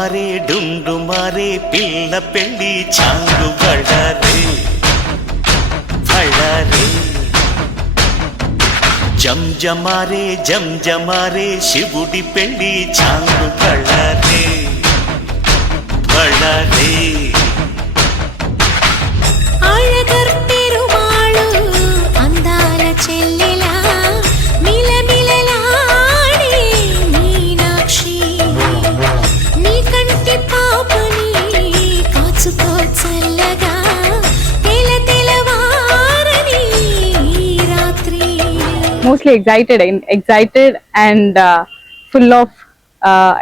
మారే డుండు మారే పిల్ల పెళ్ళి చాంగు బళ్ళారే బళ్ళారే జంజమారే జంజమారే శివుడి పెళ్ళి చాంగు బళ్ళారే బళ్ళారే అందాల చెల్లెలా మిలమిలలాడే మీనాక్షి నీ కంటి పాపని కాచుకో చల్లగా తెలవారని రాత్రి. Mostly excited and full of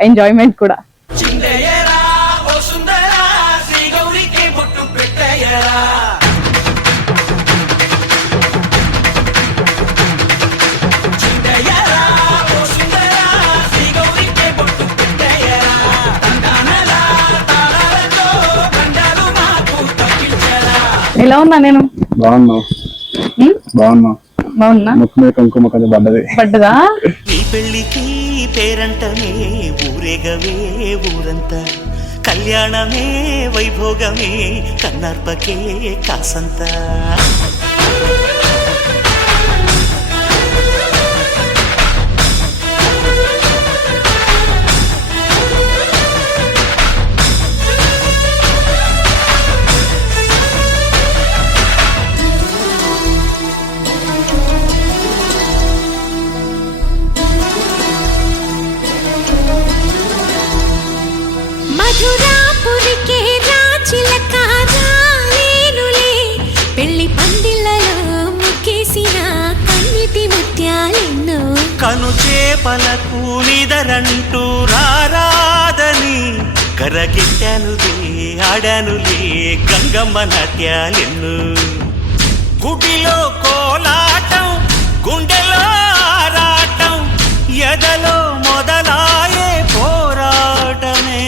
enjoyment కూడా. ఎలా ఉన్నా నేను? బాగున్నా ముక్కు మీద కుంకుమ కొంచెం పడ్డదా? నీ పెళ్ళికి పేరంటమే ఊరేగవే ఊరంతా కళ్యాణమే వైభోగమే కన్నార్పకే కాసంతా. మధురాపురికే రాచిలక రాలేనులే పెళ్లి పందిళ్ళలో ముక్కేసిన కన్నిటి ముత్యాలెన్నో. కను చేపలకు నిదరంటూ రారాదని కరగిట్టానులే ఆడానులే గంగమ్మ నాట్యాలెన్ను. గుడిలో కోలాటం గుండెలో ఆరాటం ఎదలో మొదలాయే పోరాటమే.